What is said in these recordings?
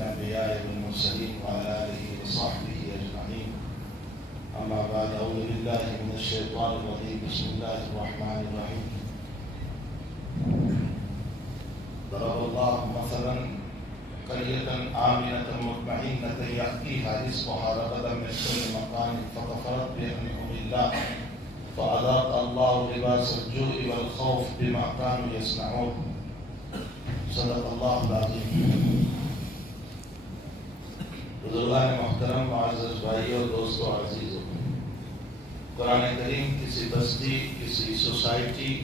الأنبياء والمرسلين وعلى آله وصحبه أجمعين. أما بعد، أعوذ بالله من الشيطان الرجيم. بسم الله الرحمن الرحيم. ضرب الله مثلا قرية آمنة مطمئنة يأتيها رزقها رغدا من كل مكان فكفرت بأنعم الله فأذاق الله لباس الجوع والخوف بما كانوا يصنعون. صدق اللہ العظیم. بزرگان محترم، معزز بھائی اور دوستو عزیزو، قرآن کریم کسی بستی، کسی سوسائٹی،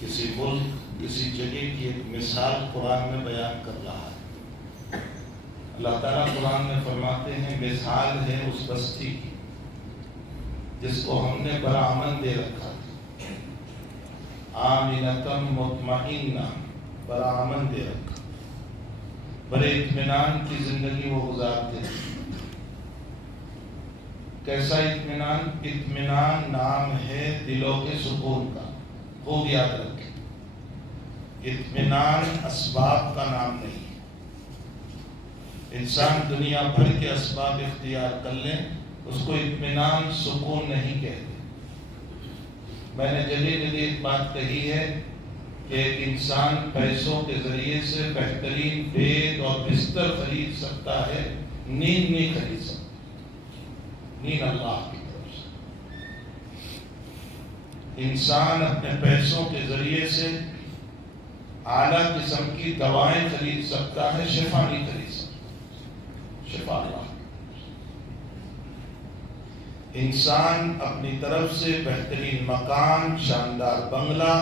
کسی ملک، کسی جگہ کی ایک مثال قرآن میں بیان کر رہا ہے. اللہ تعالیٰ قرآن میں فرماتے ہیں مثال ہے اس بستی کی جس کو ہم نے برآمن دے رکھا تھا. آمنتم مطمئنہ، برآمن دے رکھا، بڑے اطمینان کی زندگی وہ گزارتے ہیں. کیسا اطمینان؟ اطمینان نام ہے دلوں کے سکون کا. خوب یاد رکھیں، اطمینان اسباب کا نام نہیں ہے. انسان دنیا بھر کے اسباب اختیار کر لیں، اس کو اطمینان سکون نہیں کہتے. میں نے جگہ جگہ ایک بات کہی ہے کہ ایک انسان پیسوں کے ذریعے سے بہترین بیڈ اور بستر خرید سکتا ہے، نیند نہیں خرید سکتا. نیند اللہ کی طرف سے. انسان اپنے پیسوں کے ذریعے سے اعلیٰ قسم کی دوائیں خرید سکتا ہے، شفا نہیں خرید سکتا. شفا اللہ. انسان اپنی طرف سے بہترین مکان، شاندار بنگلہ،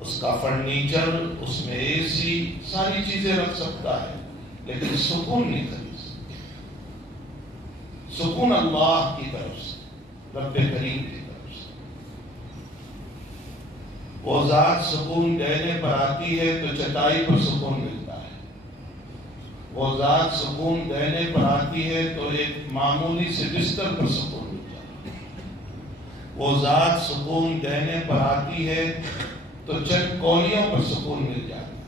اس کا فرنیچر، اس میں اے سی، ساری چیزیں رکھ سکتا ہے، لیکن سکون نہیں خرید سکتا. سکون اللہ کی طرف سے، رب کریم کی طرف سے. وہ ذات سکون دینے پر آتی ہے تو چٹائی پر سکون ملتا ہے. وہ ذات سکون دینے پر آتی ہے تو ایک معمولی سے بستر پر سکون. وہ ذات سکون دینے پر آتی ہے تو چند کولیوں پر سکون مل جاتا ہے.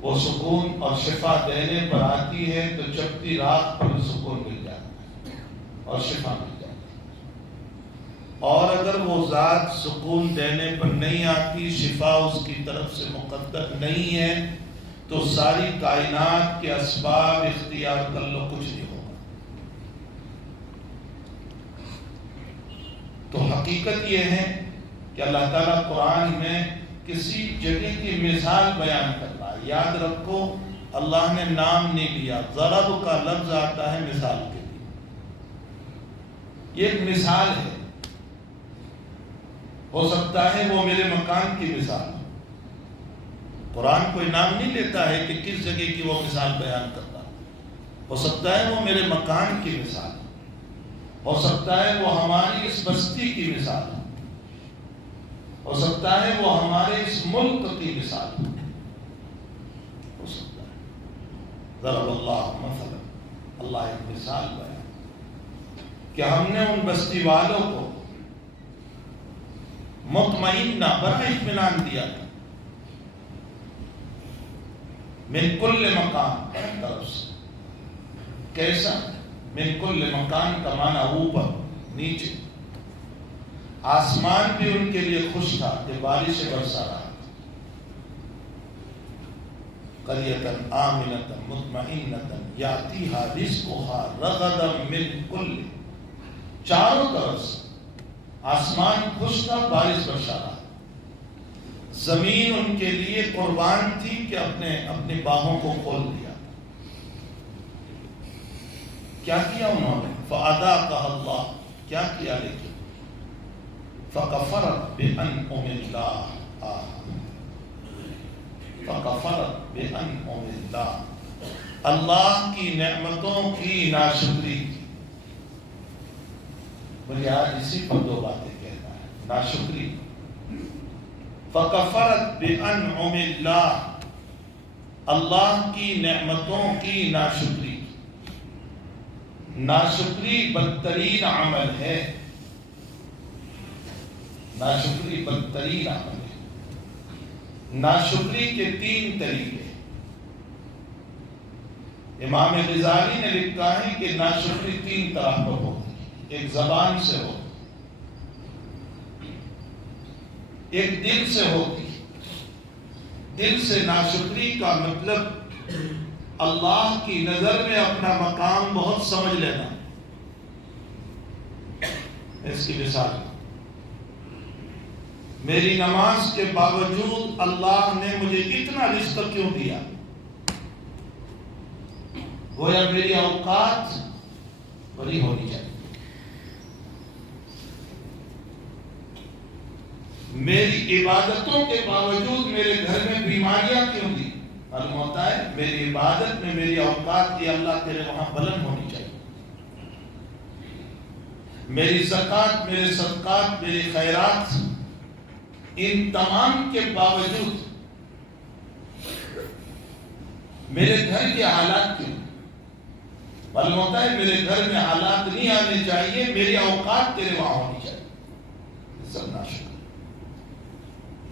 وہ سکون اور شفا دینے پر آتی ہے تو چپتی راکھ پر سکون مل جاتا ہے اور شفا مل جاتا ہے. اور اگر وہ ذات سکون دینے پر نہیں آتی، شفا اس کی طرف سے مقدر نہیں ہے، تو ساری کائنات کے اسباب اختیار کر لو، کچھ نہیں ہوگا. تو حقیقت یہ ہے کہ اللہ تعالیٰ قرآن میں کسی جگہ کی مثال بیان کر رہا ہے. یاد رکھو، اللہ نے نام نہیں لیا. ضرب کا لفظ آتا ہے مثال کے لیے. یہ ایک مثال ہے. ہو سکتا ہے وہ میرے مکان کی مثال ہو. قرآن کوئی نام نہیں لیتا ہے کہ کس جگہ کی وہ مثال بیان کرتا ہے. ہو سکتا ہے وہ میرے مکان کی مثال ہے. ہو سکتا ہے وہ ہماری اس بستی کی مثال ہے. ہو سکتا ہے وہ ہمارے اس ملک کی مثال ہے. ہو سکتا ہے. ضرب اللہ مثلا، اللہ ایک مثال بیان کہ ہم نے ان بستی والوں کو مطمئنہ، بڑا اطمینان دیا تھا. من کل مکان، ہر طرف سے. کیسا؟ من کل مکان کا معنی اوپر، نیچے. آسمان بھی ان کے لیے خوش تھا کہ بارشیں برسا رہا. قریۃ آمنۃ مطمئنۃ یاتیھا رزقھا رغدا من کل. چاروں طرف سے آسمان خوش تھا، بارش برسا رہا. زمین ان کے لیے قربان تھی کہ اپنی باہوں کو کھول دیا. کیا کیا انہوں نے؟ فَأَذَاقَهَا اللَّهُ. کیا کیا؟ لیکن فَكَفَرَتْ بِأَنْعُمِ اللَّهِ. فَكَفَرَتْ بِأَنْعُمِ اللَّهِ. اللہ کی نعمتوں کی ناشکری کی. مجھے آج اسی پر دو باتیں کہنا ہے. ناشکری. فَكَفَرَتْ بِأَنْعُمِ اللَّهِ. اللہ کی نعمتوں کی ناشکری. ناشکری بدترین عمل ہے. ناشکری بدترین عمل ہے. ناشکری کے تین طریقے. امام غزالی نے لکھا ہے کہ ناشکری 3 طرح پر ہوتی ہے. ایک زبان سے ہوتی، ایک دل سے ہوتی. دل سے ناشکری کا مطلب اللہ کی نظر میں اپنا مقام بہت سمجھ لینا. اس کی مثال، میری نماز کے باوجود اللہ نے مجھے اتنا رزق کیوں دیا؟ گویا میری اوقات بڑی ہونی چاہیے. میری عبادتوں کے باوجود میرے گھر میں بیماریاں کیوں دی؟ معلوم ہوتا ہے میری عبادت میں میری اوقات کی اللہ تیرے وہاں بلند ہونی چاہیے. میری زکات، میرے صدقات، میری خیرات، ان تمام کے باوجود میرے گھر کے حالات کیوں؟ معلوم ہوتا ہے میرے گھر میں حالات نہیں آنے چاہیے، میری اوقات تیرے وہاں ہونی چاہیے. یہ سب ناشکری،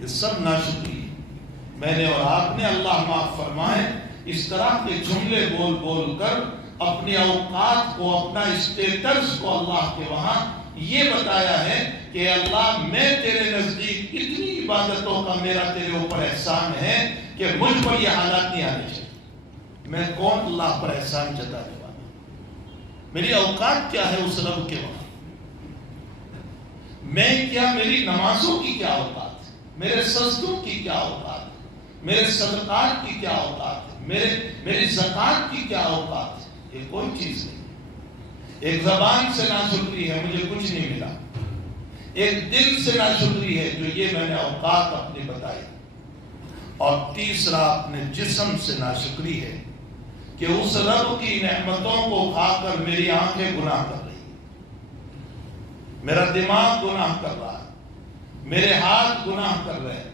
یہ سب ناشکری ہے. میں نے اور آپ نے، اللہ معاف فرمائے، اس طرح کے جملے بول بول کر اپنے اوقات کو، اپنا اسٹیٹس کو اللہ کے وہاں یہ بتایا ہے کہ اللہ میں تیرے نزدیک اتنی عبادتوں کا میرا تیرے اوپر احسان ہے کہ مجھ پر یہ حالات نہیں آنے چاہیے. میں کون اللہ پر احسان جتانے والا؟ میری اوقات کیا ہے اس رب کے وہاں؟ میں کیا، میری نمازوں کی کیا اوقات ہے؟ میرے سجدوں کی کیا اوقات ہے؟ میرے صدقات کی کیا اوقات ہے؟ میری زکات کی کیا اوقات ہے؟ یہ کوئی چیز نہیں. ایک زبان سے ناشکری ہے، مجھے کچھ نہیں ملا. ایک دل سے ناشکری ہے، جو یہ میں نے اوقات اپنی بتائی. اور تیسرا اپنے جسم سے ناشکری ہے کہ اس رب کی نعمتوں کو کھا کر میری آنکھیں گناہ کر رہی ہیں، میرا دماغ گناہ کر رہا ہے، میرے ہاتھ گناہ کر رہے ہیں،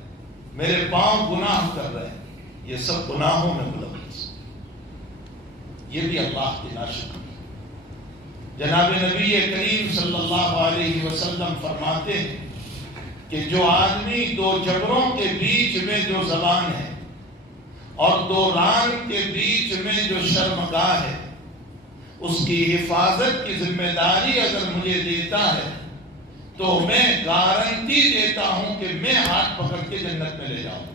میرے پاؤں گناہ کر رہے ہیں. یہ سب گناہوں میں ملوث، یہ بھی اللہ کی ناشکری. جناب نبی کریم صلی اللہ علیہ وسلم فرماتے ہیں کہ جو آدمی 2 جبروں کے بیچ میں جو زبان ہے اور 2 ران کے بیچ میں جو شرمگاہ ہے، اس کی حفاظت کی ذمہ داری اگر مجھے دیتا ہے تو میں گارنٹی دیتا ہوں کہ میں ہاتھ پکڑ کے جنت میں لے جاؤں گا.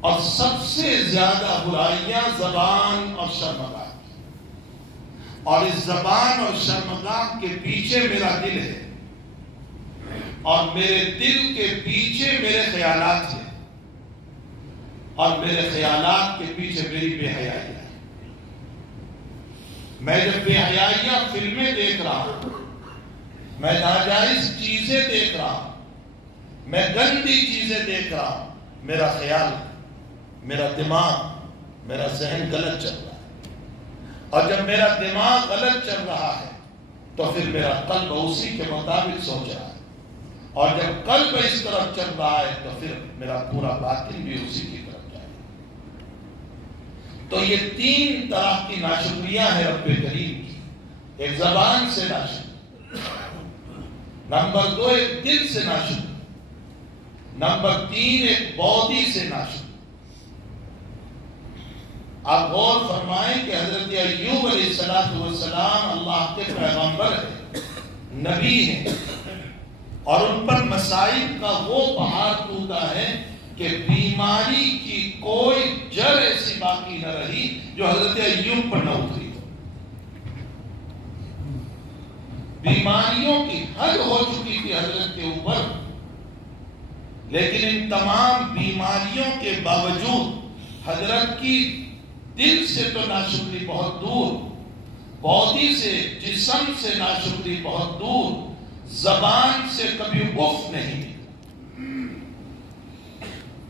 اور سب سے زیادہ برائیاں زبان اور شرمگاہ، اور اس زبان اور شرمگاہ کے پیچھے میرا دل ہے، اور میرے دل کے پیچھے میرے خیالات ہیں، اور میرے خیالات کے پیچھے میری بے حیائی ہے. میں جب بے حیائیاں فلمیں دیکھ رہا ہوں، میں ناجائز چیزیں دیکھ رہا ہوں، میں گندی چیزیں دیکھ رہا ہوں، میرا خیال، میرا دماغ، میرا ذہن غلط چل رہا ہے. اور جب میرا دماغ غلط چل رہا ہے تو پھر میرا قلب اسی کے مطابق سوچ رہا ہے. اور جب قلب اس طرف چل رہا ہے تو پھر میرا پورا باطن بھی اسی کی طرف جائے. تو یہ 3 طرح کی ناشکریاں ہیں رب کریم کی. ایک زبان سے ناشکری، نمبر 2 ایک دل سے ناشکری، نمبر 3 ایک باڈی سے ناشکری. آپ غور فرمائیں کہ حضرت ایوب علیہ السلام اللہ کے پیغمبر ہیں، نبی ہیں، اور ان پر مصائب کا وہ پہاڑ ٹوٹا ہے کہ بیماری کی کوئی جڑ ایسی باقی نہ رہی جو حضرت ایوب پر نہ اتری ہو. بیماریوں کی حد ہو چکی تھی حضرت کے اوپر، لیکن ان تمام بیماریوں کے باوجود حضرت کی دل سے تو ناشکری بہت دور، باڈی سے، جسم سے ناشکری بہت دور، زبان سے کبھی اف نہیں.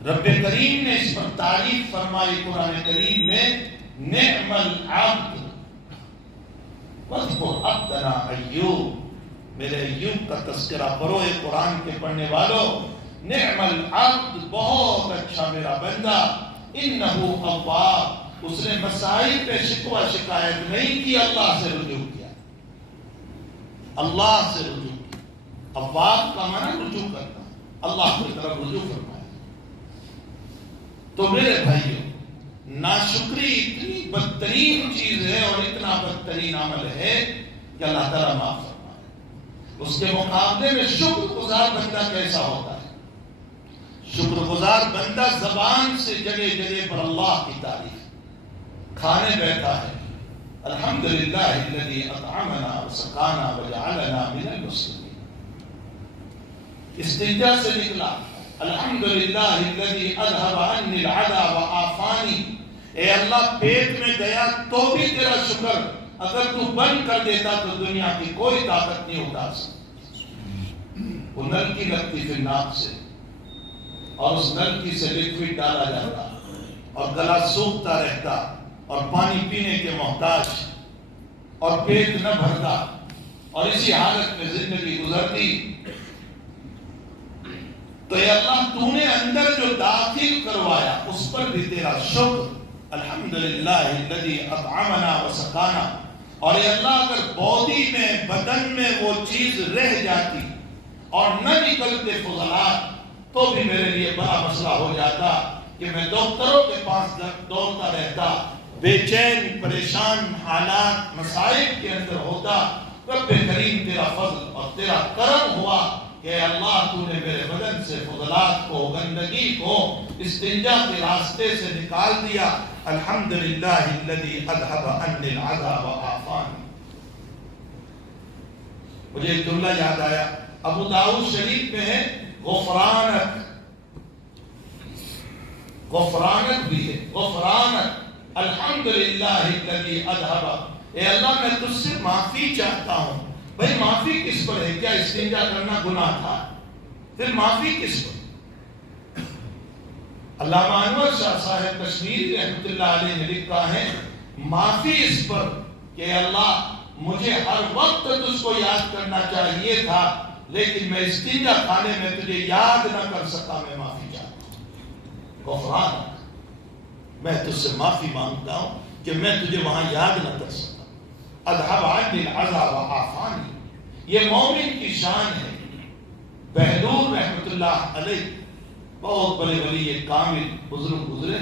رب کریم نے اس پر تعریف فرمائی قرآن کریم میں، نعم العبد واذکر عبدنا ایوب. میرے ایوب کا تذکرہ کرو اے قرآن کے پڑھنے والوں. نعم العبد، بہت اچھا میرا بندہ، انہو اواب، اس نے مسائل پہ شکوہ شکایت نہیں کی، اللہ سے رجوع کیا، اللہ سے رجوع کیا. اواب کا معنی رجوع کرنا، اللہ کی طرف رجوع فرمایا. تو میرے بھائیوں، ناشکری اتنی بدترین چیز ہے اور اتنا بدترین عمل ہے کہ اللہ تعالیٰ معاف فرمائے۔ اس کے مقابلے میں شکر گزار بندہ کیسا ہوتا ہے؟ شکر گزار بندہ زبان سے جگہ جگہ پر اللہ کی تعریف، کھانے بیٹھا ہے الحمدللہ الذی اطعمنا وسقانا وجعلنا من المسلمین، استنجا سے نکلا الحمدللہ الذی اذهب عنی العدا وعافانی، اے اللہ پیٹ میں گیا تو بھی تیرا شکر، اگر تو بند کر دیتا تو دنیا کی کوئی طاقت نہیں اٹھا سکتی۔ وہ نلکی لگتی پھر ناک سے اور اس نلکی سے لکوڈ ڈالا جاتا اور گلا سوکھتا رہتا اور پانی پینے کے محتاج اور پیٹ نہ بھرتا اور اسی حالت میں زندگی گزرتی۔ تو اے اللہ تو نے اندر جو داخل کروایا اس پر بھی تیرا شکر، الحمدللہ الذی اطعمنا وسقانا۔ اور اے اللہ اگر باڈی میں بدن میں وہ چیز رہ جاتی اور نہ نکلتے فضلات تو بھی میرے لیے بڑا مسئلہ ہو جاتا کہ میں ڈاکٹروں کے پاس دوڑتا رہتا، بے چین پریشان حالات مسائل کے اندر ہوتا۔ رب کریم تیرا فضل اور تیرا کرم ہوا کہ اللہ تو نے میرے بدن سے فضلات کو، گندگی کو استنجا کے راستے سے نکال دیا، الحمدللہ الذی اذهب عنی العدا وعافانی۔ مجھے ایک جملہ یاد آیا، ابو داؤد شریف میں ہے غفرانک، غفرانک بھی ہے، غفرانک الحمدللہ الذی اذهب، اے اللہ میں تجھ سے معافی چاہتا ہوں۔ بھئی معافی کس پر ہے؟ کیا استنجا کرنا گناہ تھا؟ پھر معافی کس پر؟ علامہ انور شاہ صاحب کشمیری رحمۃ اللہ علیہ نے لکھا ہے معافی اس پر کہ اللہ مجھے ہر وقت تجھ کو یاد کرنا چاہیے تھا لیکن میں استنجا خانے میں تجھے یاد نہ کر سکا، میں معافی چاہتا ہوں۔ غفران، میں تجھ سے معافی مانگتا ہوں کہ میں تجھے وہاں یاد نہ کر سکا۔ اذهب عنی العدا وعافانی، یہ مومن کی شان ہے۔ بہلول رحمۃ اللہ علیہ بہت بڑے ولی کامل بزرگ گزرے،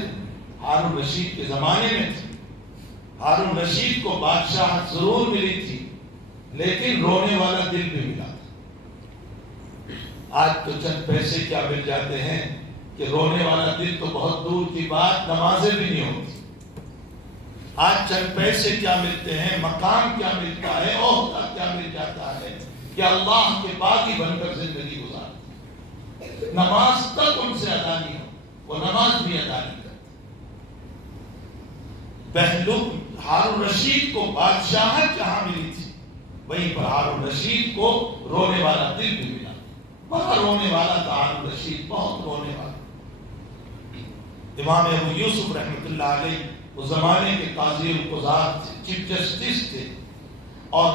ہارون رشید کے زمانے میں تھے۔ ہارون رشید کو بادشاہت ضرور ملی تھی لیکن رونے والا دل بھی ملا تھا۔ آج تو چند پیسے کیا مل جاتے ہیں کہ رونے والا دل تو بہت دور کی بات، نمازیں بھی نہیں ہوتی۔ آج چند پیسے کیا ملتے ہیں، مقام کیا ملتا ہے، عہدہ کیا مل جاتا ہے کہ اللہ کے باغی بن کر زندگی گزارتے، نماز تک ان سے ادا نہیں ہو، وہ نماز بھی ادا نہیں کرتے۔ بہلول ہارون رشید کو بادشاہت جہاں ملی تھی وہیں پر ہارون رشید کو رونے والا دل بھی ملا، بڑا رونے والا تھا ہارون رشید، بہت رونے والا۔ امام ابو یوسف رحمۃ اللہ علیہ اس زمانے کے قاضی القضات تھے، چیف جسٹس تھے، اور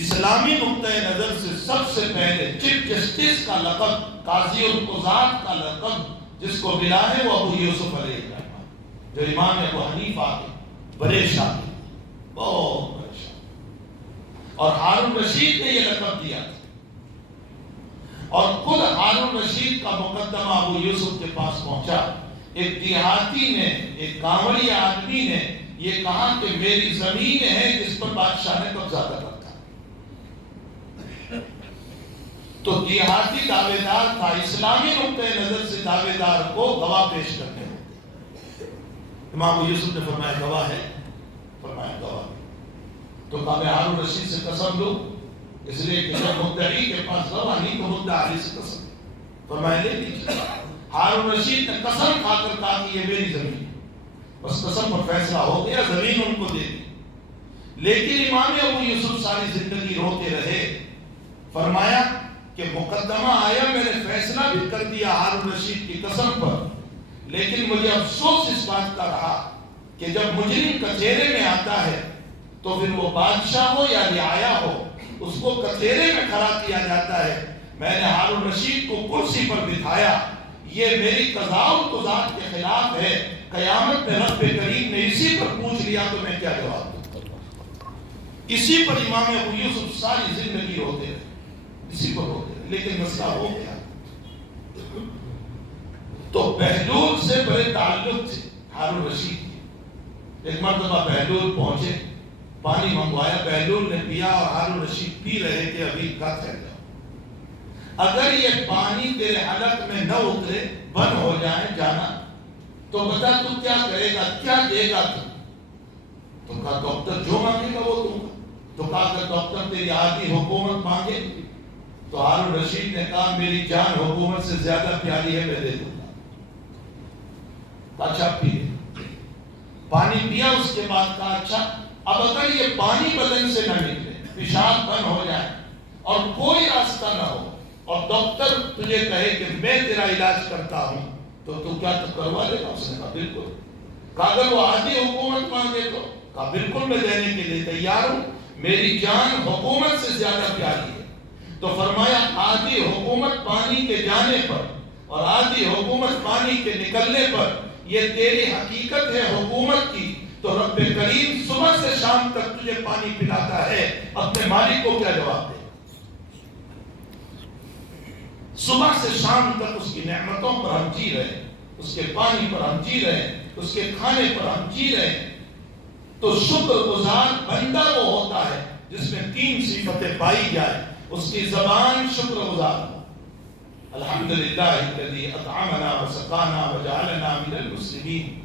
اسلامی نقطۂ نظر سے سب سے پہلے چیف جسٹس کا لقب، قاضی القضات کا لقب جس کو ملا ہے وہ ابو یوسف علیہ السلام، جو امام ابو حنیفہ کے بڑے شاگرد، بہت بڑے شاگرد، اور ہارون رشید نے یہ لقب دیا تھا۔ اور خود ہارون رشید کا مقدمہ ابو یوسف کے پاس پہنچا، ایک دیہاتی نے، ایک کانوڑی آدمی نے یہ کہا کہ میری زمین ہے جس پر بادشاہ نے قبضہ کر رکھا۔ تو دیہاتی دعوے دار تھا، اسلامی نقطۂ نظر سے دعوے دار کو گواہ پیش کرنے ہوتے۔ امام یوسف نے فرمایا گواہ ہے، فرمایا گواہ۔ تو کہا میں ہارون رشید سے قسم لوں، اس لیے کہ جب مدعی کے پاس گواہ نہیں تو مدعا علی سے قسم، فرمایا لے لیجیے۔ ہارون رشید نے قسم کھا کر کہا کہ یہ میری زمین، بس قسم پر فیصلہ ہو گیا، زمین ان کو دے دی۔ لیکن امام ابو یوسف ساری زندگی روتے رہے، فرمایا کہ مقدمہ آیا، میں نے فیصلہ بھی کر دیا ہارون رشید کی قسم پر، لیکن مجھے افسوس اس بات کا رہا کہ جب مجرم کچہرے میں آتا ہے تو پھر وہ بادشاہ ہو یا رعایا ہو، اس کو کچہرے میں کھڑا کیا جاتا ہے۔ میں نے ہارون رشید کو کرسی پر بٹھایا، یہ میری قضاء و قضات کے خلاف ہے، قیامت میں رب کریم نے اسی پر پوچھ لیا تو میں کیا جواب دوں؟ اسی پر امام ابو یوسف ساری زندگی روتے رہے، اسی پر روتے رہے، لیکن مسئلہ ہو گیا۔ تو بہلول سے بڑے تعلق تھے، ہارون رشید ایک مرتبہ بہلول پہنچے، پانی منگوایا، بہلول نے پیا اور ہارون رشید پی رہے کہ ابھی کا ٹھہر جاؤ، اگر یہ پانی تیرے حلق میں نہ اترے، بند ہو جائے جانا، تو بتا تو کیا کرے گا، کیا دے گا تو کہا ڈاکٹر جو مانگے گا وہ دوں گا۔ تو کہا اگر ڈاکٹر تیری آدھی حکومت مانگے، تو ہارون رشید نے کہا میری جان حکومت سے زیادہ پیاری ہے، میں دے دوں گا۔ اچھا پیے، پانی پیا، اس کے بعد کہا اچھا اب اگر یہ پانی بدن سے نہ نکلے، پیشاب بند ہو جائے اور کوئی راستہ نہ ہو، اور ڈاکٹر تجھے کہے کہ میں تیرا علاج کرتا ہوں، تو کیا تو کروا دے گا؟ اس نے کہا بالکل۔ کہا اگر وہ آدھی حکومت مانگے تو؟ کہا بالکل میں دینے کے لیے تیار ہوں، میری جان حکومت سے زیادہ پیاری ہے۔ تو فرمایا آدھی حکومت پانی کے جانے پر اور آدھی حکومت پانی کے نکلنے پر، یہ تیری حقیقت ہے حکومت کی، تو رب کریم صبح سے شام تک تجھے پانی پلاتا ہے، اپنے مالک کو کیا جواب دے؟ صبح سے شام تک اس کی نعمتوں پر ہم جی رہے ہیں، اس کے پانی پر ہم جی رہے ہیں، اس کے کھانے پر ہم جی رہے ہیں۔ تو شکر گزار بندہ وہ ہوتا ہے جس میں 3 صفتیں پائی جائے، اس کی زبان شکر گزار ہو۔ الحمدللہ الذی اطعمنا وسقانا وجعلنا من المسلمین،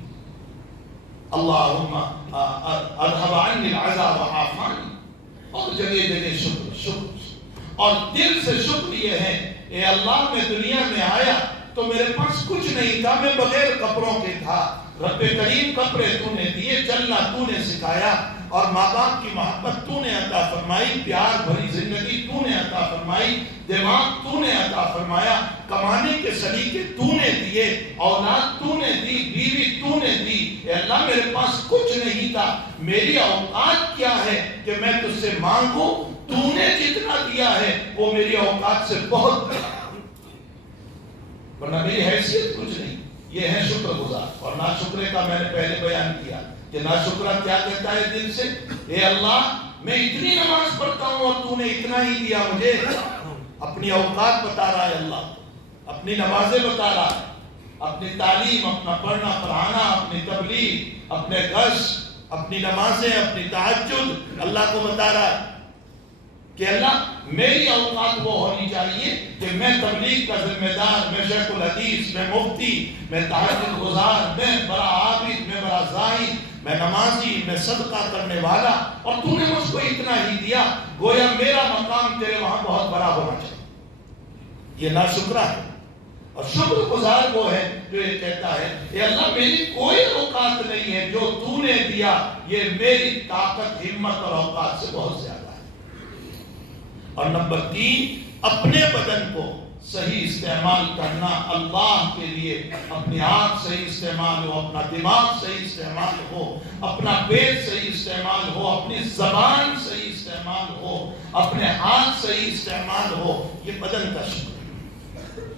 اللہم اذهب عنی العزا وعافانی، اور جگہ جگہ شکر شکر، اور دل سے شکر یہ ہے اے اللہ میں دنیا میں آیا تو میرے پاس کچھ نہیں تھا، میں بغیر کپڑوں کے تھا، رب کریم کپڑے تو نے دیے، چلنا تو نے سکھایا، اور ماں باپ کی محبت تو نے عطا فرمائی، پیار بھری زندگی تو نے عطا فرمائی، دماغ تو نے عطا فرمایا، کمانے کے سلیقے تو نے دیے، اولاد تو نے دی، بیوی تو نے دی۔ اے اللہ میرے پاس کچھ نہیں تھا، میری اوقات کیا ہے کہ میں تجھ سے مانگوں؟ تو نے جتنا دیا ہے وہ میری اوقات سے بہت بڑا، ورنہ میری حیثیت کچھ نہیں۔ یہ ہے شکر گزار۔ اور ناشکرے کا میں نے پہلے بیان کیا کہ ناشکرہ کیا کہتا ہے دل سے، اے اللہ میں اتنی نماز پڑھتا ہوں اور تو نے اتنا ہی دیا مجھے۔ اپنی اوقات بتا رہا ہے اللہ، اپنی نمازیں بتا رہا ہے، اپنی تعلیم، اپنا پڑھنا پڑھانا، اپنی تبلیغ، اپنے گشت، اپنی نمازیں، اپنی تہجد اللہ کو بتا رہا ہے کہ اللہ میری اوقات وہ ہونی چاہیے کہ میں تبلیغ کا ذمہ دار، میں شیخ الحدیث، میں مفتی، میں تہجد گزار، میں بڑا عابد، میں بڑا زاہد، میں نمازی، میں صدقہ کرنے والا، اور تو نے مجھ کو اتنا ہی دیا، گویا میرا مقام تیرے وہاں بہت بڑا ہونا چاہیے۔ یہ ناشکرہ ہے۔ اور شکر گزار وہ ہے جو یہ کہتا ہے اے اللہ میری کوئی اوقات نہیں ہے، جو تو نے دیا یہ میری طاقت، ہمت اور اوقات سے بہت زیادہ ہے۔ اور نمبر 3، اپنے بدن کو صحیح استعمال کرنا اللہ کے لیے، اپنی آنکھ صحیح استعمال ہو، اپنا دماغ صحیح استعمال ہو، اپنا پیٹ صحیح استعمال ہو، اپنی زبان صحیح استعمال ہو، اپنے ہاتھ صحیح استعمال ہو، یہ بدن کا شکر ہے۔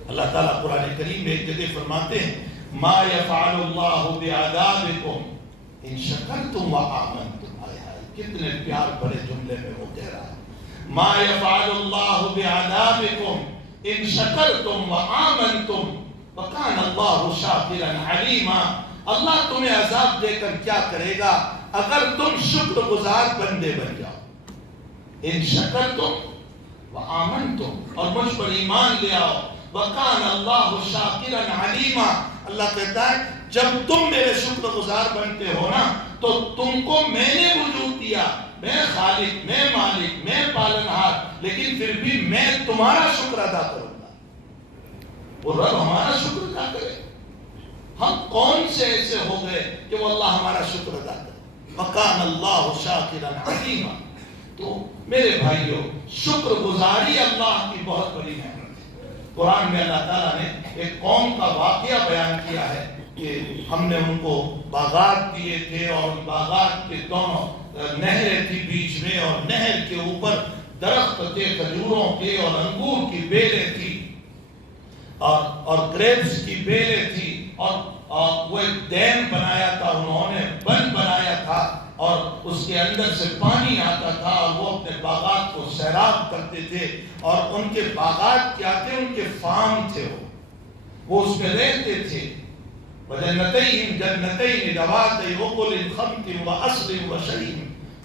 اللہ تعالیٰ قرآن کریم میں ایک جگہ فرماتے ہیں ما یفعل اللہ بعذابکم ان شکرتم وآمنتم، کتنے پیار بڑے جملے میں وہ کہہ رہا ہے، ما یفعل اللہ بعذابکم ان شکرتم وآمنتم وکان اللہ شاکرا علیما۔ اللہ تمہیں عذاب دے کر کیا کرے گا اگر تم شکر گزار بندے بن جاؤ۔ ان شکرتم وآمنتم، اور مجھ پر ایمان لے آؤ، وَقَانَ اللَّهُ شَاكِرًا عَلِيمًا، اللہ کہتا ہے جب تم میرے شکر گزار بنتے ہو نا تو تم کو میں نے وجود دیا، میں خالق، میں مالک، میں پالنہار، لیکن پھر بھی میں تمہارا شکر ادا کروں گا۔ وہ رب ہمارا شکر ادا کرے، ہم کون سے ایسے ہو گئے کہ وہ اللہ ہمارا شکر ادا کرے۔ وَقَانَ اللَّهُ شَاكِرًا عَلِيمًا۔ تو میرے بھائیوں، شکر گزاری اللہ کی بہت بڑی نعمت۔ قرآن میں اللہ تعالیٰ نے ایک قوم کا واقعہ بیان کیا ہے کہ ہم نے ان کو باغات دیے تھے، اور باغات کے دونوں نہریں تھی بیچ میں، اور نہر کے اوپر درخت تھے کھجوروں کے اور انگور کی بیلیں تھی، اور گریپس کی بیلیں تھی، اور وہ ایک ڈیم بنایا تھا انہوں نے، بند بنایا تھا، اور اس کے اندر سے پانی آتا تھا، اور وہ اپنے باغات کو سیراب کرتے تھے، اور ان کے باغات کیا تھے، ان کے فارم تھے، وہ اس میں رہتے تھے۔ وجنتین جنتین ذواتي اکل خمط واصل وشیء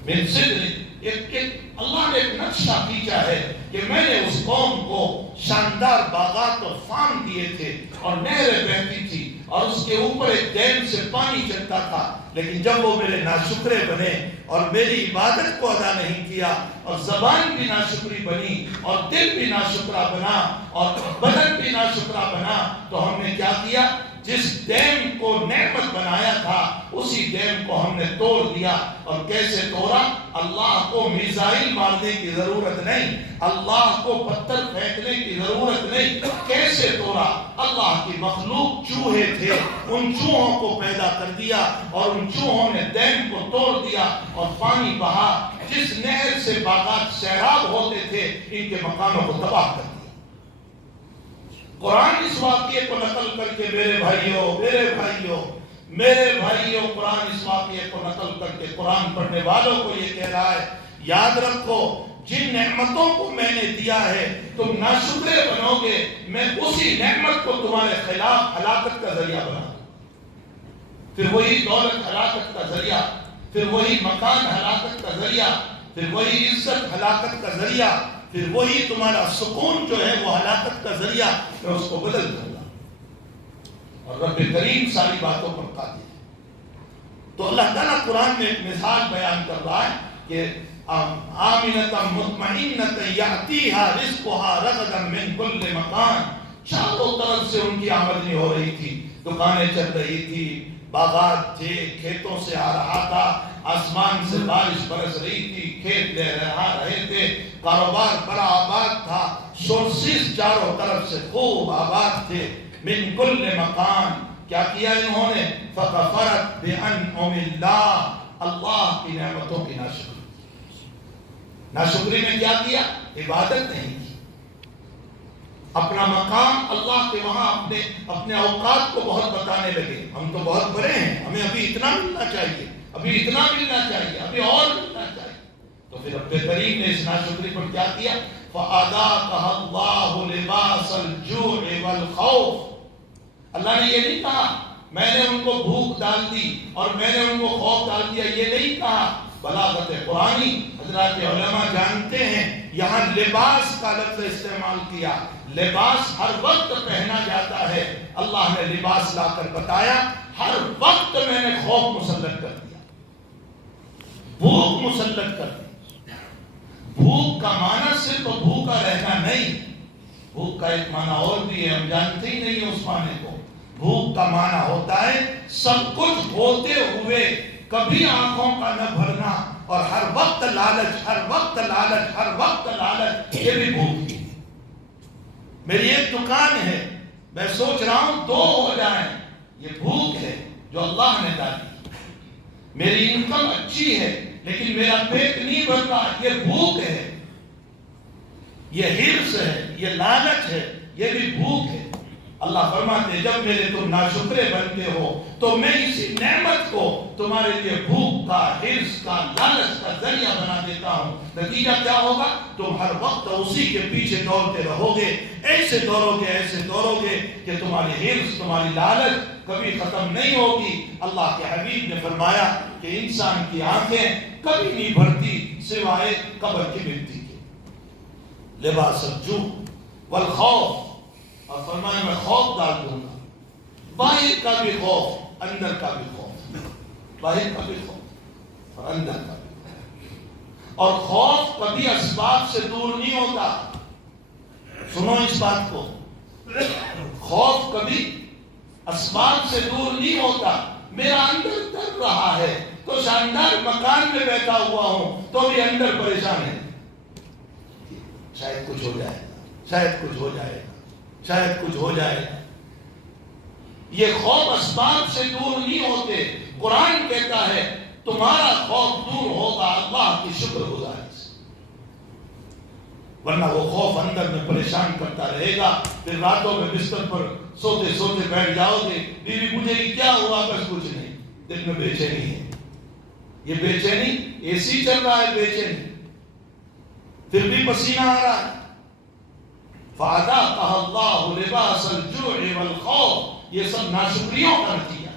من سدر. اللہ نے ایک نقشہ کھینچا ہے کہ میں نے اس قوم کو شاندار باغات اور فارم دیے تھے اور نہریں بہتی تھی اور اس کے اوپر ایک ڈیم سے پانی چلتا تھا، لیکن جب وہ میرے ناشکرے بنے اور میری عبادت کو ادا نہیں کیا اور زبان بھی ناشکری بنی اور دل بھی ناشکرا بنا اور بدن بھی ناشکرا بنا، تو ہم نے کیا کیا؟ جس ڈیم کو نعمت بنایا تھا اسی ڈیم کو ہم نے توڑ دیا. اور کیسے توڑا؟ اللہ کو میزائل مارنے کی ضرورت نہیں، اللہ کو پتھر پھینکنے کی ضرورت نہیں. کیسے توڑا؟ اللہ کی مخلوق چوہے تھے، ان چوہوں کو پیدا کر دیا اور ان چوہوں نے ڈیم کو توڑ دیا اور پانی بہا. جس نہر سے باغات سیراب ہوتے تھے ان کے مکانوں کو تباہ کر دیا. قرآن اس واقعے کو نقل کر کے میرے بھائیوں قرآن اس واقعے کو نقل کر کے قرآن پڑھنے والوں کو یہ کہہ رہا ہے، یاد رکھو جن نعمتوں کو میں نے دیا ہے تم ناشکرے بنو گے، میں اسی نعمت کو تمہارے خلاف ہلاکت کا ذریعہ بنا دوں. پھر وہی دولت ہلاکت کا ذریعہ، پھر وہی مکان ہلاکت کا ذریعہ، پھر وہی عزت ہلاکت کا ذریعہ، پھر وہی تمہارا سکون جو ہے وہ ہلاکت کا ذریعہ، میں اس کو بدل دوں گا. اور رب کریم ساری باتوں پر قادر ہے. تو اللہ تعالیٰ قرآن میں ایک مثال بیان کر رہا ہے کہ آمنۃ مطمئنۃ یأتیہا رزقہا رغدا من کل مکان. چاروں طرف سے ان کی آمدنی ہو رہی تھی، دکانیں چل رہی تھی، باغات تھے، کھیتوں سے آ رہا تھا، آسمان سے بارش برس رہی تھی، کھیت لے رہے تھے، کاروبار بڑا آباد تھا، سورسز چاروں طرف سے خوب آباد تھے. من کل مکان. کیا کیا انہوں نے؟ فکفرت بانعم اللہ. اللہ کی نعمتوں کی ناشکری. ناشکری میں کیا کیا؟ عبادت نہیں کی. اپنا مقام اللہ کے وہاں اپنے اوقات کو بہت بتانے لگے. ہم تو بہت بڑے ہیں، ہمیں ابھی اتنا ملنا چاہیے، ابھی اتنا ملنا چاہیے، ابھی اور ملنا چاہیے. تو پھر رب کریم نے اس ناشکری پر کیا کیا؟ فَأَذَاقَهَا اللَّهُ لِبَاسَ الْجُوعِ وَالْخَوْفِ. اللہ نے یہ نہیں کہا میں نے ان کو بھوک ڈال دی اور میں نے ان کو خوف ڈال دیا، یہ نہیں کہا. بلاغت قرآنی حضرات علماء جانتے ہیں یہاں لباس کا لفظ استعمال کیا. لباس ہر وقت پہنا جاتا ہے. اللہ نے لباس لا کر بتایا ہر وقت میں نے خوف مسلط کر دیا، بھوک مسلط کر دی. بھوک کا معنی صرف بھوکا رہنا نہیں، بھوک کا ایک معنی اور بھی ہے، ہم جانتے ہی نہیں اس معنی کو. بھوک کا معنی ہوتا ہے سب کچھ ہوتے ہوئے کبھی آنکھوں کا نہ بھرنا اور ہر وقت لالچ، ہر وقت لالچ، ہر وقت لالچ. یہ بھی بھوک ہے. میری ایک دکان ہے، میں سوچ رہا ہوں 2 ہو جائیں، یہ بھوک ہے جو اللہ نے ڈالی. میری انکم اچھی ہے لیکن میرا پیٹ نہیں بھر رہا، یہ بھوک ہے. یہ حرص ہے، یہ لالچ ہے، یہ بھی بھوک ہے. اللہ فرماتے ہیں جب میرے تم ناشکرے بنتے ہو تو میں اسی نعمت کو تمہارے لیے بھوک کا، حرص کا، لالچ کا ذریعہ بنا دیتا ہوں. نتیجہ کیا ہوگا؟ تم ہر وقت اسی کے پیچھے دوڑتے رہو گے، ایسے دوڑو گے کہ تمہاری حرص، تمہاری لالچ کبھی ختم نہیں ہوگی. اللہ کے حبیب نے فرمایا کہ انسان کی آنکھیں کبھی نہیں بھرتی سوائے قبر کی مٹی کے. لباس الجوع والخوف. اور فرمایا میں خوف ڈال دوں گا، باہر کا بھی خوف، اندر کا بھی خوف. باہر کا بھی خوف اور اندر کا بھی خوف. اور خوف کبھی اسباب سے دور نہیں ہوتا. سنو اس بات کو، خوف کبھی اسباب سے دور نہیں ہوتا. میرا اندر ڈر رہا ہے تو شاندار مکان میں بیٹھا ہوا ہوں تو بھی اندر پریشان ہے، شاید کچھ ہو جائے، شاید کچھ ہو جائے، شاید کچھ ہو جائے. یہ خوف اسباب سے دور نہیں ہوتے. قرآن کہتا ہے تمہارا خوف دور ہوگا اللہ کی شکر گزاری سے، ورنہ وہ خوف اندر میں پریشان کرتا رہے گا. پھر راتوں میں بستر پر سوتے سوتے بیٹھ جاؤ گے، بیوی پوچھے گی کیا ہوا؟ بس کچھ نہیں، دل میں بے چینی ہے. یہ بے چینی اے سی چل رہا ہے، بے چینی، پھر بھی پسینہ آ رہا ہے. فَأَذَاقَهَا اللَّهُ لِبَاسَ الْجُوعِ وَالْخَوْفِ. یہ سب ناشکریوں کا نتیجہ.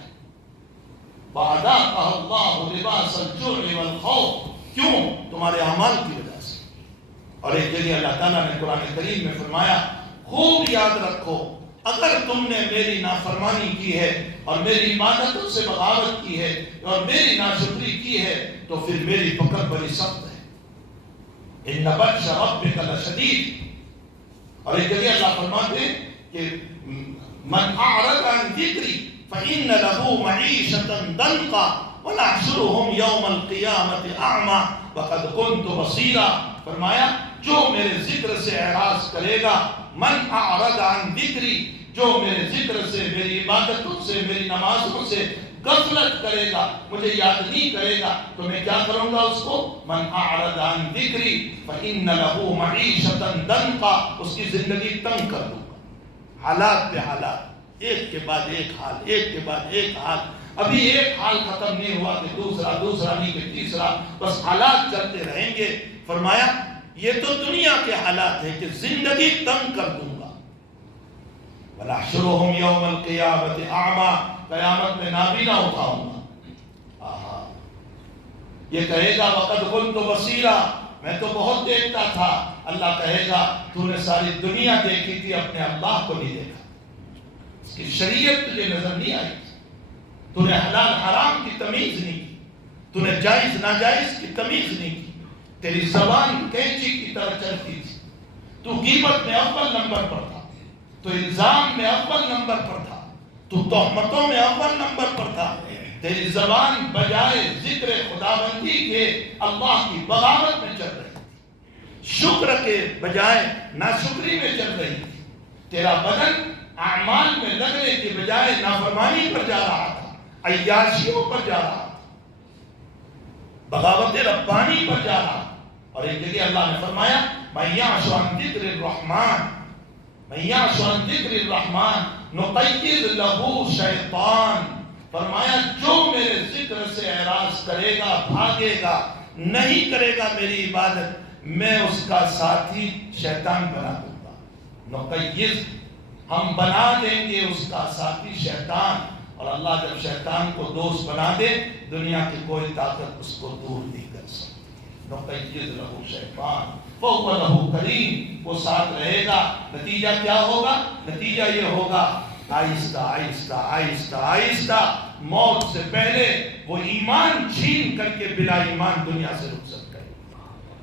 وَأَذَاقَهَا اللَّهُ لِبَاسَ الْجُوعِ وَالْخَوْفِ، کیوں؟ تمہارے اعمال کی وجہ سے۔ اور ایک جگہ اللہ تعالیٰ نے قرآن کریم میں فرمایا خوب یاد رکھو اگر تم نے میری نافرمانی کی ہے اور میری عبادتوں سے بغاوت کی ہے اور میری ناشکری کی ہے تو پھر میری پکڑ بڑی سخت ہے۔ إِنَّ بَطْشَ رَبِّكَ لَشَدِيدٌ۔ اور ایک جگہ اللہ فرماتے ہیں کہ مَنْ أَعْرَضَ عَنْ ذِكْرِي فَإِنَّ لَهُ مَعِيشَةً ضَنْكًا وَنَحْشُرُهُمْ يَوْمَ الْقِيَامَةِ أَعْمَى وَقَدْ كُنْتُ بَصِيرًا۔ فرمایا جو میرے ذکر سے اعراض کرے گا، من اعرض عن ذکری، جو میرے ذکر سے، میری عبادتوں سے، میری نمازوں سے غفلت کرے گا، مجھے یاد نہیں کرے گا، تو میں کیا کروں گا اس کو؟ من اعرض عن ذکری فإن له معیشۃ ضنکا، اس کی زندگی تنگ کر دوں گا۔ حالات پہ حالات، ایک کے بعد ایک حال، ایک کے بعد ایک حال، ابھی ایک حال ختم نہیں ہوا کہ دوسرا، دوسرا نہیں کہ تیسرا، بس حالات چلتے رہیں گے۔ فرمایا یہ تو دنیا کے حالات ہیں کہ زندگی تنگ کر دوں گا۔ وَنَحْشُرُهُمْ يَوْمَ الْقِيَامَةِ أَعْمَى، قیامت میں نابینا اٹھاؤں گا۔ آہا، یہ کہے گا وَقَدْ كُنْتُ بَصِيرًا، میں تو بہت دیکھتا تھا۔ اللہ کہے گا تو نے ساری دنیا دیکھی تھی، اپنے اللہ کو نہیں دیکھا، اس کی شریعت تجھے نظر نہیں آئی، تو نے حلال حرام کی تمیز نہیں کی، تو نے جائز ناجائز کی تمیز نہیں کی، تیری زبان کینچی کی طرح چلتی تھی، تو غیبت میں اول نمبر پر تھا، تو الزام میں اول نمبر پر تھا، تو تہمتوں میں اول نمبر پر تھا، تیری زبان بجائے ذکر خداوندی کے اللہ کی بغاوت میں چل رہی تھی، شکر کے بجائے ناشکری میں چل رہی تھی، تیرا بدن اعمال میں لگنے کے بجائے نافرمانی پر جا رہا تھا، عیاشیوں پر جا رہا تھا، بغاوت ربانی پر جا رہا تھا۔ اور ایک جگہ اللہ نے فرمایا مَن یعش عن ذکر الرحمن، مَن یعش عن ذکر الرحمن نقید لہ شیطان، فرمایا جو میرے ذکر سے اعراض کرے گا، بھاگے گا، نہیں کرے گا میری عبادت، میں اس کا ساتھی شیطان بنا دوں گا۔ نقید، ہم بنا دیں گے اس کا ساتھی شیطان، اور اللہ جب شیطان کو دوست بنا دے دنیا کی کوئی طاقت اس کو دور نہیں کر سکتی۔ نقید لہ شیطان وَهُوَ لَهُ کریم، وہ ساتھ رہے گا، نتیجہ کیا ہوگا؟ نتیجہ یہ ہوگا آہستہ آہستہ آہستہ آہستہ موت سے پہلے وہ ایمان چھین کر کے بلا ایمان دنیا سے رخصت کرے۔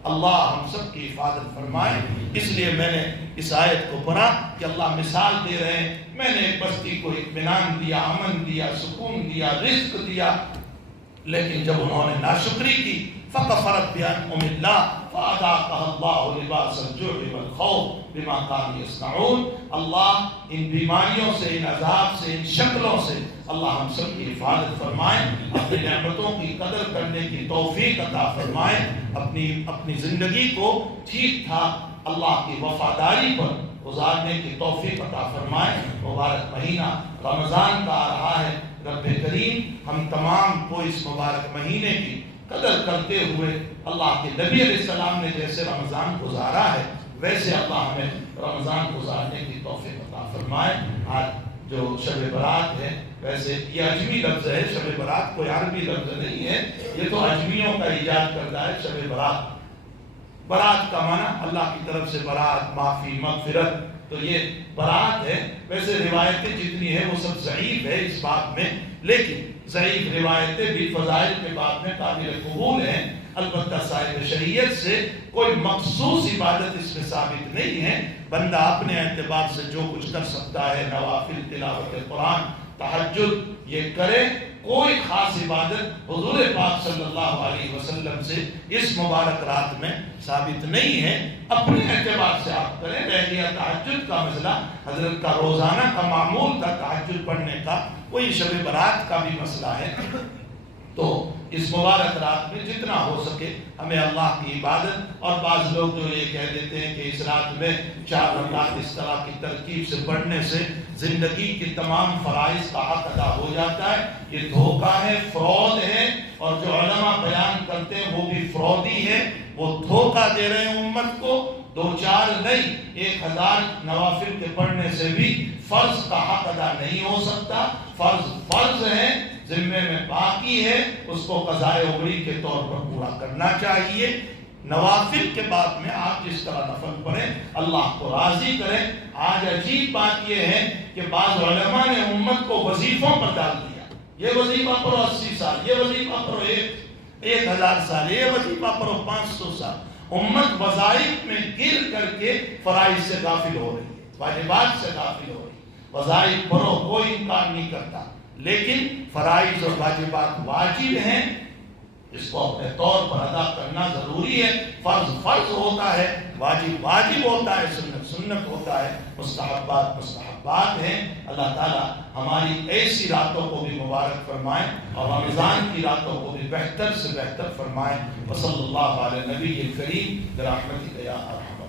اللہ ہم سب کی حفاظت فرمائے۔ اس لیے میں نے اس آیت کو پڑھا کہ اللہ مثال دے رہے ہیں، میں نے ایک بستی کو اطمینان دیا، امن دیا، سکون دیا، رزق دیا، لیکن جب انہوں نے ناشکری کی فَكَفَرَتْ بِأَنْعُمِ اللَّهِ فَأَذَاقَهَا اللَّهُ لِبَاسَ الْجُوعِ وَالْخَوْفِ بِمَا كَانُوا يَصْنَعُونَ۔ اللہ ان بیماریوں سے، ان عذاب سے، ان شکلوں سے اللہ ہم سب کی حفاظت فرمائے، اپنی نعمتوں کی قدر کرنے کی توفیق عطا فرمائے، اپنی زندگی کو ٹھیک ٹھاک اللہ کی وفاداری پر گزارنے کی توفیق عطا فرمائے۔ مبارک مہینہ رمضان کا آ رہا ہے، رب کریم ہم تمام کو اس مبارک مہینے کی قدر کرتے ہوئے اللہ کے نبی علیہ السلام نے جیسے رمضان گزارا ہے ویسے اللہ ہمیں رمضان گزارنے کی توفیق عطا فرمائے۔ آج جو شب برات ہے، ویسے یہ اجمی لفظ ہے، شب برات کوئی عربی لفظ نہیں ہے، یہ تو اجمیوں کا ایجاد کردہ ہے شب برات۔ برات کا معنی اللہ کی طرف سے برات، معافی، مغفرت، تو یہ برات ہے۔ ویسے روایتیں جتنی ہیں وہ سب ضعیف ہے اس بات میں، لیکن ضعیف روایتیں بھی فضائل کے باب میں قابل قبول ہیں، البتہ صاحب شریعت سے کوئی مخصوص عبادت اس میں ثابت نہیں ہے، بندہ اپنے اعتبار سے جو کچھ کر سکتا ہے، نوافل، تلاوت قرآن، تہجد، یہ کرے، کوئی خاص عبادت حضور پاک صلی اللہ علیہ وسلم سے اس مبارک رات میں ثابت نہیں ہے، اپنے اعتبار سے آپ کریں۔ رہ گیا تہجد کا مسئلہ، حضرت کا روزانہ کا معمول تھا تہجد پڑھنے کا، وہی شب برات کا بھی مسئلہ ہے۔ تو اس مبارک رات میں جتنا ہو سکے ہمیں اللہ کی عبادت، اور بعض لوگ جو یہ کہہ دیتے ہیں کہ اس رات میں 4 رکعت اس طرح کی ترکیب سے پڑھنے سے زندگی کے تمام فرائض کا حق ادا ہو جاتا ہے، یہ دھوکہ ہے، فراڈ ہے، اور جو علماء بیان کرتے ہیں وہ بھی فرودی ہے، وہ دھوکہ دے رہے ہیں امت کو۔ 2-4 نہیں، 1000 نوافل کے پڑھنے سے بھی فرض کا حق ادا نہیں ہو سکتا۔ فرض فرض ہے، ذمے میں باقی ہے اس کو قضائے عمری کے طور پر پورا کرنا چاہیے۔ نوافل کے بعد میں آپ جس طرح نفل پڑھیں اللہ کو راضی کریں۔ آج عجیب بات یہ ہے کہ بعض علماء نے امت کو وظیفوں پر ڈال دیا، یہ وظیفہ پڑھو 80 سال، یہ وظیفہ پڑھو 1000 سال، یہ وظیفہ پڑھو 500 سال۔ امت وظائف میں گر کر کے فرائض سے غافل ہو رہی ہے، واجبات سے غافل ہو رہی ہے۔ وظائف پڑھو، کوئی انکار نہیں کرتا، لیکن فرائض اور واجبات واجب ہیں، اس کو اپنے طور پر ادا کرنا ضروری ہے۔ فرض فرض ہوتا ہے، واجب واجب ہوتا ہے، سنت سنت ہوتا ہے، مستحبات مستحبات ہیں۔ اللہ تعالی ہماری ایسی راتوں کو بھی مبارک فرمائے اور رمضان کی راتوں کو بھی بہتر سے بہتر فرمائے۔ وصلی اللہ علی نبی کریم برحمتک یا ارحم